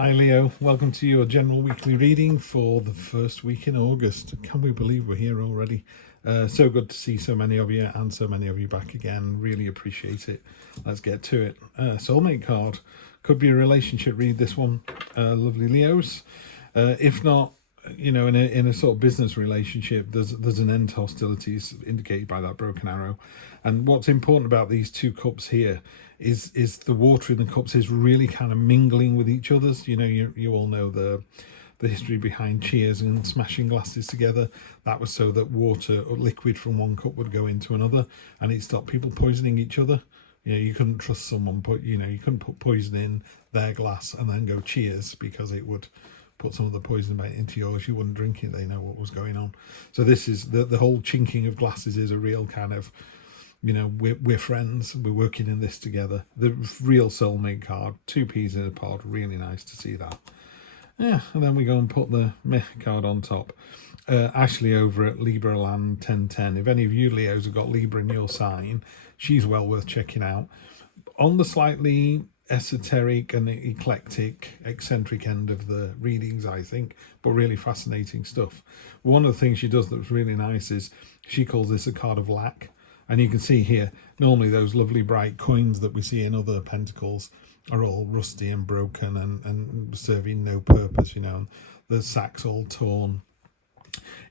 Hi Leo, welcome to your general weekly reading for the first week in August. Can we believe we're here already? So good to see so many of you and so many of you back again. Really appreciate it. Let's get to it. Soulmate card. Could be a relationship read, this one, lovely Leos. If not, you know, in a sort of business relationship, there's an end to hostilities indicated by that broken arrow. And what's important about these two cups here is the water in the cups is really kind of mingling with each other's. You know, you all know the history behind cheers and smashing glasses together. That was so that water or liquid from one cup would go into another, and it stopped people poisoning each other. You know, you couldn't trust someone, you couldn't put poison in their glass and then go cheers, because it would put some of the poison back into yours. You wouldn't drink it. They know what was going on. So this is the whole chinking of glasses is a real kind of, you know, we're friends, we're working in this together. The real soulmate card, two peas in a pod. Really nice to see that. Yeah, and then we go and put the meh card on top. Ashley over at Libra Land 1010. If any of you Leos have got Libra in your sign, she's well worth checking out. On the slightly esoteric and eclectic, eccentric end of the readings, I think, but really fascinating stuff. One of the things she does that's really nice is she calls this a card of lack. And you can see here, normally those lovely bright coins that we see in other pentacles are all rusty and broken and serving no purpose, you know, and the sack's all torn.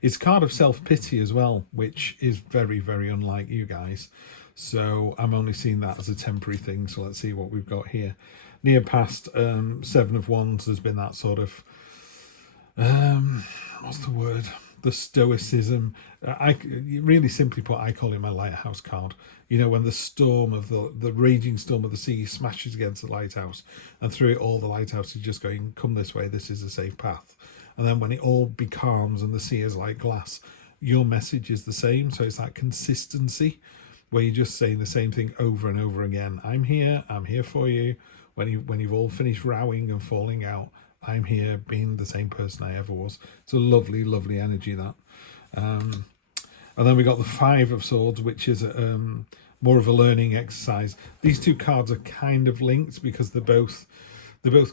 It's a card of self-pity as well, which is very, very unlike you guys. So I'm only seeing that as a temporary thing. So let's see what we've got here. Near past Seven of Wands, there's been that sort of, what's the word? The stoicism. Really simply put, I call it my lighthouse card. You know, when the storm of the raging storm of the sea smashes against the lighthouse, and through it all the lighthouse is just going, come this way, this is a safe path. And then when it all becalms and the sea is like glass, your message is the same. So it's that consistency where you're just saying the same thing over and over again. I'm here for you. When you've all finished rowing and falling out, I'm here, being the same person I ever was. It's a lovely, lovely energy, that. And then we got the Five of Swords, which is more of a learning exercise. These two cards are kind of linked because they're both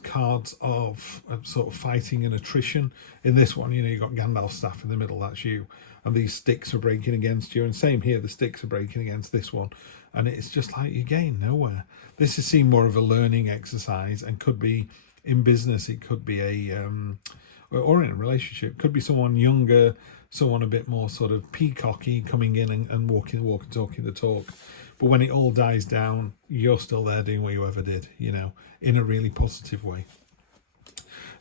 cards of sort of fighting and attrition. In this one, you know, you've got Gandalf's staff in the middle, that's you. And these sticks are breaking against you. And same here, the sticks are breaking against this one. And it's just like you're getting nowhere. This is seen more of a learning exercise, and could be in business, it could be or in a relationship, could be someone younger, someone a bit more sort of peacocky coming in and walking the walk and talking the talk. But when it all dies down, you're still there doing what you ever did, you know, in a really positive way.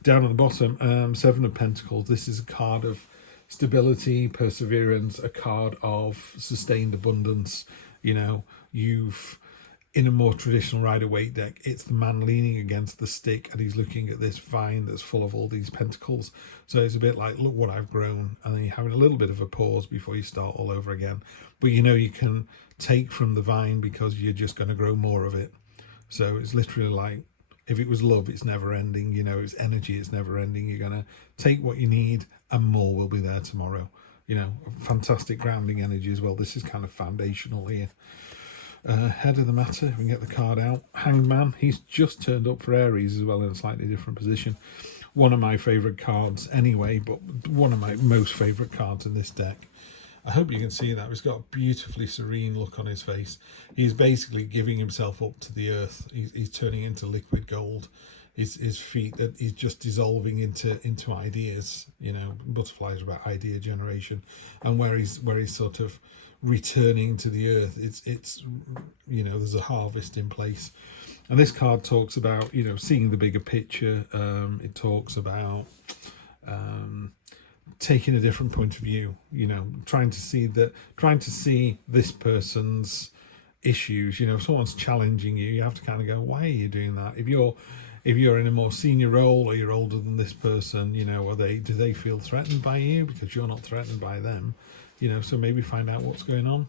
Down at the bottom, Seven of Pentacles. This is a card of stability, perseverance, a card of sustained abundance. You know, in a more traditional Rider-Waite deck, it's the man leaning against the stick and he's looking at this vine that's full of all these pentacles. So it's a bit like, look what I've grown. And then you're having a little bit of a pause before you start all over again. But you know, you can take from the vine because you're just going to grow more of it. So it's literally like, if it was love, it's never ending. You know, it's energy, it's never ending. You're going to take what you need and more will be there tomorrow. You know, fantastic grounding energy as well. This is kind of foundational here. Head of the matter, we can get the card out. Hanged Man, he's just turned up for Aries as well in a slightly different position. One of my favourite cards anyway, but one of my most favourite cards in this deck. I hope you can see that. He's got a beautifully serene look on his face. He's basically giving himself up to the earth. He's turning into liquid gold. His feet, he's just dissolving into ideas. You know, butterflies are about idea generation, and where he's sort of returning to the earth, it's you know, there's a harvest in place. And this card talks about, you know, seeing the bigger picture. It talks about taking a different point of view, you know, trying to see this person's issues. You know, if someone's challenging you, you have to kind of go, why are you doing that? If you're in a more senior role, or you're older than this person, you know, do they feel threatened by you because you're not threatened by them? You know, so maybe find out what's going on.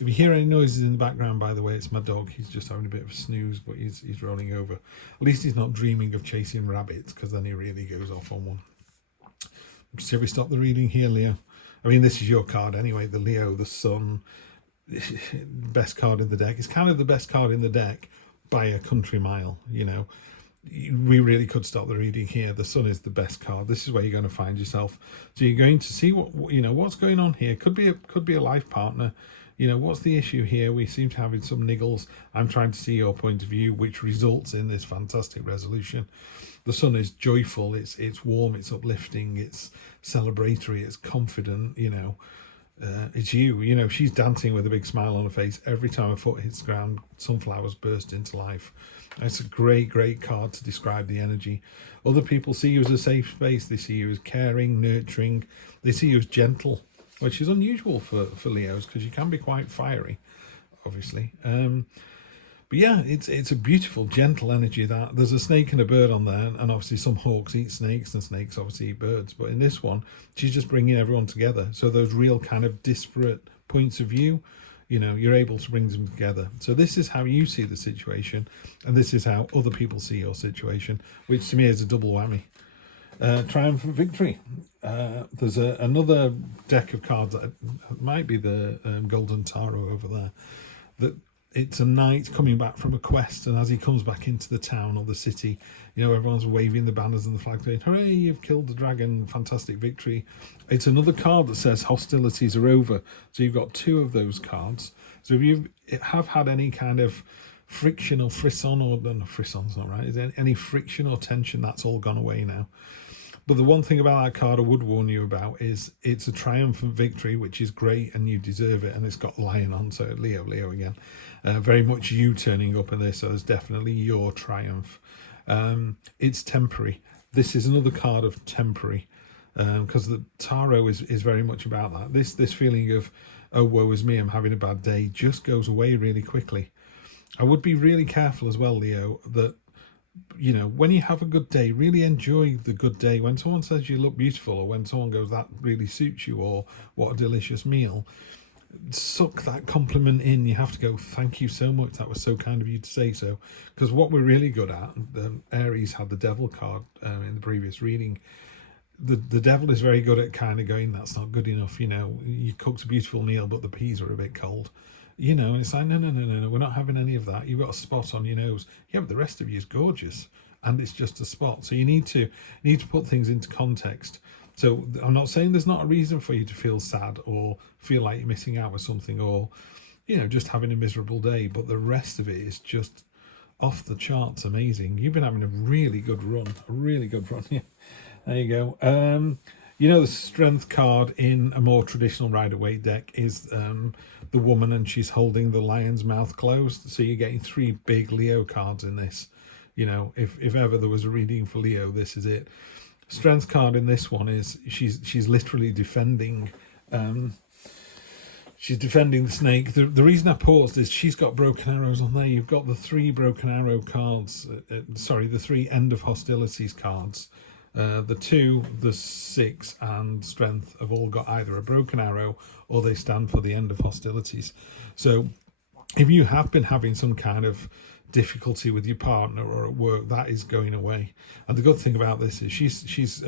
If you hear any noises in the background, by the way, it's my dog. He's just having a bit of a snooze, but he's rolling over. At least he's not dreaming of chasing rabbits, because then he really goes off on one. Shall we stop the reading here, Leo? I mean, this is your card anyway, the Leo, the Sun. Best card in the deck. It's kind of the best card in the deck by a country mile, you know. we really could stop the reading here. The Sun is the best card. This is where you're going to find yourself. So you're going to see what, you know, what's going on here. Could be a life partner. You know, what's the issue here? We seem to have some niggles. I'm trying to see your point of view, which results in this fantastic resolution. The Sun is joyful. It's warm. It's uplifting. It's celebratory. It's confident. You know, it's you. You know, she's dancing with a big smile on her face every time her foot hits the ground. Sunflowers burst into life. It's a great card to describe the energy. Other people see you as a safe space. They see you as caring, nurturing. They see you as gentle, which is unusual for Leos, because you can be quite fiery, obviously. But yeah, it's a beautiful, gentle energy. That there's a snake and a bird on there, and obviously some hawks eat snakes, and snakes obviously eat birds. But in this one, she's just bringing everyone together. So those real kind of disparate points of view, you know, you're able to bring them together. So this is how you see the situation, and this is how other people see your situation, which to me is a double whammy. Triumphant victory. There's another deck of cards that might be the Golden Tarot over there. That it's a knight coming back from a quest, and as he comes back into the town or the city, you know, everyone's waving the banners and the flag, saying, "Hooray! You've killed the dragon! Fantastic victory!" It's another card that says hostilities are over. So you've got two of those cards. So if you have had any kind of friction or frisson, or no, frisson's not right. Is there any friction or tension? That's all gone away now. But the one thing about that card I would warn you about is it's a triumphant victory, which is great, and you deserve it. And it's got lion on, so Leo again. Very much you turning up in this, so there's definitely your triumph. It's temporary. This is another card of temporary, because the tarot is very much about that. This feeling of, oh, woe is me, I'm having a bad day, just goes away really quickly. I would be really careful as well, Leo, that, you know, when you have a good day, really enjoy the good day. When someone says you look beautiful, or when someone goes, that really suits you, or what a delicious meal, suck that compliment in. You have to go, thank you so much, that was so kind of you to say so. Because what we're really good at, Aries had the devil card in the previous reading. The devil is very good at kind of going, that's not good enough, you know, you cooked a beautiful meal but the peas are a bit cold, you know, and it's like, no, we're not having any of that. You've got a spot on your nose. Yeah, but the rest of you is gorgeous, and it's just a spot. So you need to put things into context. So I'm not saying there's not a reason for you to feel sad or feel like you're missing out with something, or, you know, just having a miserable day, but the rest of it is just off the charts amazing. You've been having a really good run. Yeah. There you go. You know, the strength card in a more traditional Rider-Waite deck is the woman, and she's holding the lion's mouth closed. So you're getting three big Leo cards in this. You know, if ever there was a reading for Leo, this is it. Strength card in this one is she's literally defending. She's defending the snake. The reason I paused is she's got broken arrows on there. You've got the three broken arrow cards. The three end of hostilities cards. The 2, the 6, and strength have all got either a broken arrow or they stand for the end of hostilities. So if you have been having some kind of difficulty with your partner or at work, that is going away. And the good thing about this is she's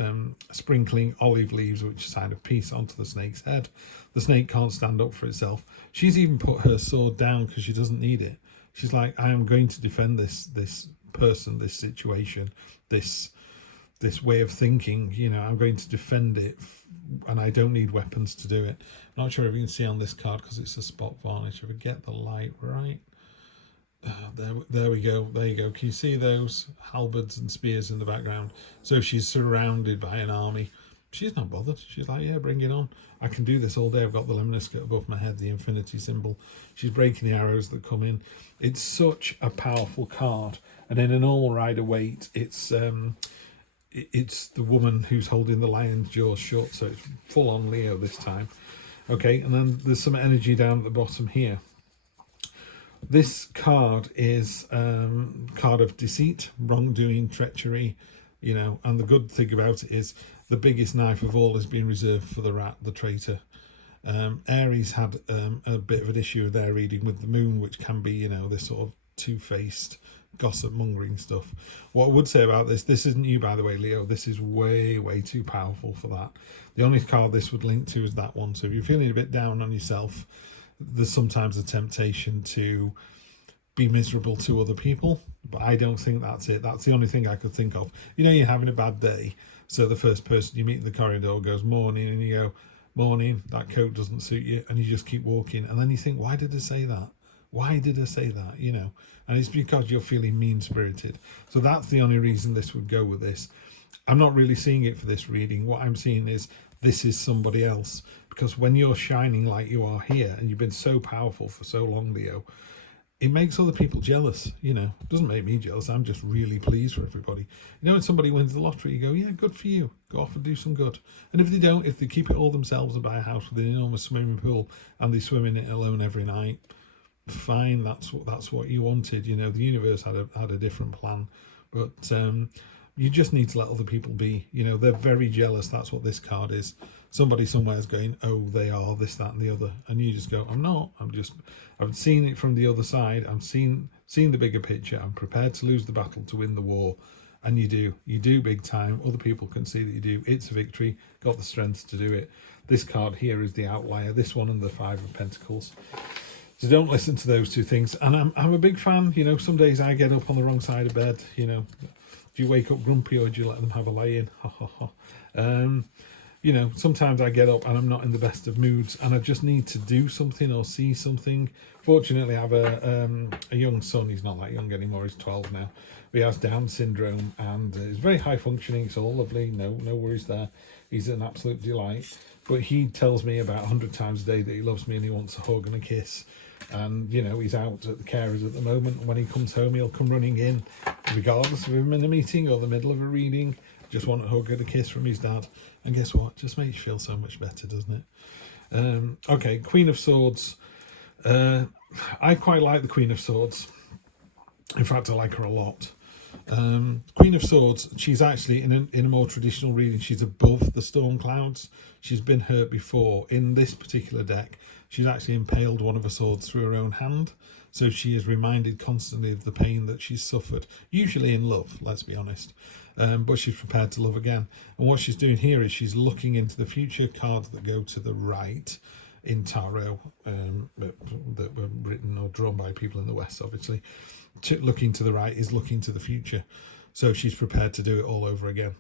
sprinkling olive leaves, which is a sign of peace, onto the snake's head. The snake can't stand up for itself. She's even put her sword down because she doesn't need it. She's like, I am going to defend this person, this situation, this way of thinking. You know, I'm going to defend it, and I don't need weapons to do it. I'm not sure if you can see on this card because it's a spot varnish. If I get the light right, there we go. There you go. Can you see those halberds and spears in the background? So she's surrounded by an army. She's not bothered. She's like, yeah, bring it on. I can do this all day. I've got the lemniscate above my head, the infinity symbol. She's breaking the arrows that come in. It's such a powerful card. And in a normal Rider-Waite, it's the woman who's holding the lion's jaws shut, so it's full on Leo this time. Okay, and then there's some energy down at the bottom here. This card is card of deceit, wrongdoing, treachery, you know, and the good thing about it is the biggest knife of all has been reserved for the rat, the traitor. Aries had a bit of an issue with their reading with the moon, which can be, you know, this sort of two-faced gossip mongering stuff. What I would say about this isn't you, by the way, Leo. This is way too powerful for that. The only card this would link to is that one. So if you're feeling a bit down on yourself, there's sometimes a temptation to be miserable to other people. But I don't think that's it. That's the only thing I could think of. You know, you're having a bad day, so the first person you meet in the corridor goes morning, and you go, morning, that coat doesn't suit you, and you just keep walking, and then you think, why did I say that? Why did I say that? You know, and it's because you're feeling mean-spirited. So that's the only reason this would go with this. I'm not really seeing it for this reading. What I'm seeing is this is somebody else, because when you're shining like you are here, and you've been so powerful for so long, Leo, it makes other people jealous. You know, it doesn't make me jealous. I'm just really pleased for everybody. You know, when somebody wins the lottery, you go, yeah, good for you. Go off and do some good. And if they don't, if they keep it all themselves and buy a house with an enormous swimming pool and they swim in it alone every night, fine. That's what you wanted. You know, the universe had a different plan, but you just need to let other people be. You know, they're very jealous. That's what this card is. Somebody somewhere is going, oh, they are this, that, and the other, and you just go, I'm not. I've seen it from the other side. I'm seeing the bigger picture. I'm prepared to lose the battle to win the war, and you do big time. Other people can see that you do. It's a victory. Got the strength to do it. This card here is the outlier. This one and the Five of Pentacles. So don't listen to those two things. And I'm a big fan. You know, some days I get up on the wrong side of bed. You know, do you wake up grumpy or do you let them have a lay-in? Ha ha ha. You know, sometimes I get up and I'm not in the best of moods and I just need to do something or see something. Fortunately, I have a young son. He's not that young anymore. He's 12 now. He has Down syndrome and he's very high functioning. It's all lovely. No worries there. He's an absolute delight. But he tells me about 100 times a day that he loves me and he wants a hug and a kiss. And, you know, he's out at the carers at the moment. When he comes home, he'll come running in, regardless of him in a meeting or the middle of a reading. Just want a hug and a kiss from his dad. And guess what? Just makes you feel so much better, doesn't it? Okay, Queen of Swords. I quite like the Queen of Swords. In fact, I like her a lot. Queen of Swords, she's actually, in a more traditional reading, she's above the storm clouds. She's been hurt before. In this particular deck, she's actually impaled one of her swords through her own hand. So she is reminded constantly of the pain that she's suffered, usually in love, let's be honest. But she's prepared to love again. And what she's doing here is she's looking into the future. Cards that go to the right in tarot, that were written or drawn by people in the West, obviously. Looking to the right is looking to the future. So she's prepared to do it all over again.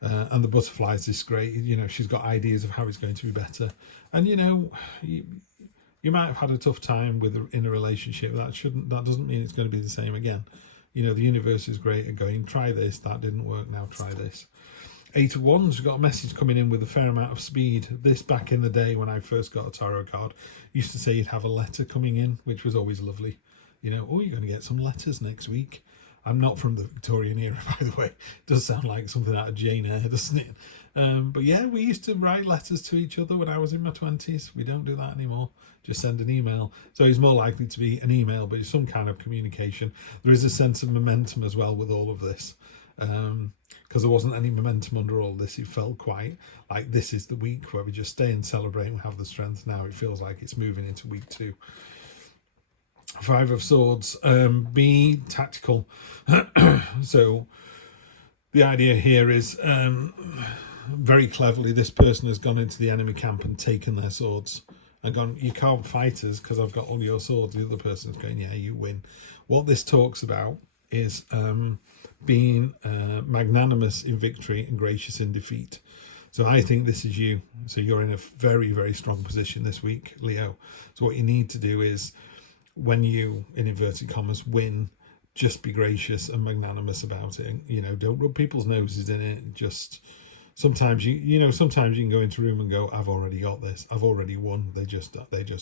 And the butterflies is great. You know, she's got ideas of how it's going to be better. And, you know, you might have had a tough time in a relationship. That doesn't mean it's going to be the same again. You know, the universe is great at going, try this, that didn't work, now try this. Eight of Wands, we've got a message coming in with a fair amount of speed. This, back in the day when I first got a tarot card, used to say you'd have a letter coming in, which was always lovely. You know, oh, you're going to get some letters next week. I'm not from the Victorian era, by the way. It does sound like something out of Jane Eyre, doesn't it? But yeah, we used to write letters to each other when I was in my 20s. We don't do that anymore. Just send an email. So it's more likely to be an email, but it's some kind of communication. There is a sense of momentum as well with all of this. Because there wasn't any momentum under all this. It felt quite like this is the week where we just stay and celebrate and have the strength. Now it feels like it's moving into week 2. Five of Swords, be tactical. So the idea here is very cleverly this person has gone into the enemy camp and taken their swords and gone, you can't fight us because I've got all your swords. The other person's going, yeah, you win. What this talks about is being magnanimous in victory and gracious in defeat. So I think this is you. So you're in a very, very strong position this week, Leo. So what you need to do is, when you, in inverted commas, win, just be gracious and magnanimous about it. You know, don't rub people's noses in it. Just sometimes sometimes you can go into a room and go, I've already got this. I've already won. They just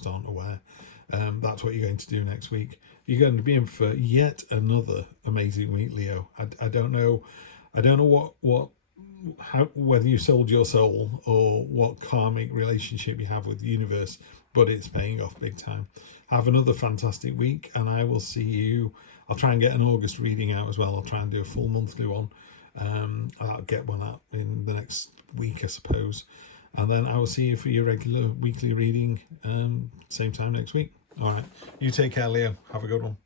aren't aware. That's what you're going to do next week. You're going to be in for yet another amazing week, Leo. I don't know whether you sold your soul or what karmic relationship you have with the universe, but it's paying off big time. Have another fantastic week, and I will see you. I'll try and get an August reading out as well. I'll try and do a full monthly one. I'll get one out in the next week, I suppose. And then I will see you for your regular weekly reading, same time next week. All right. You take care, Leo. Have a good one.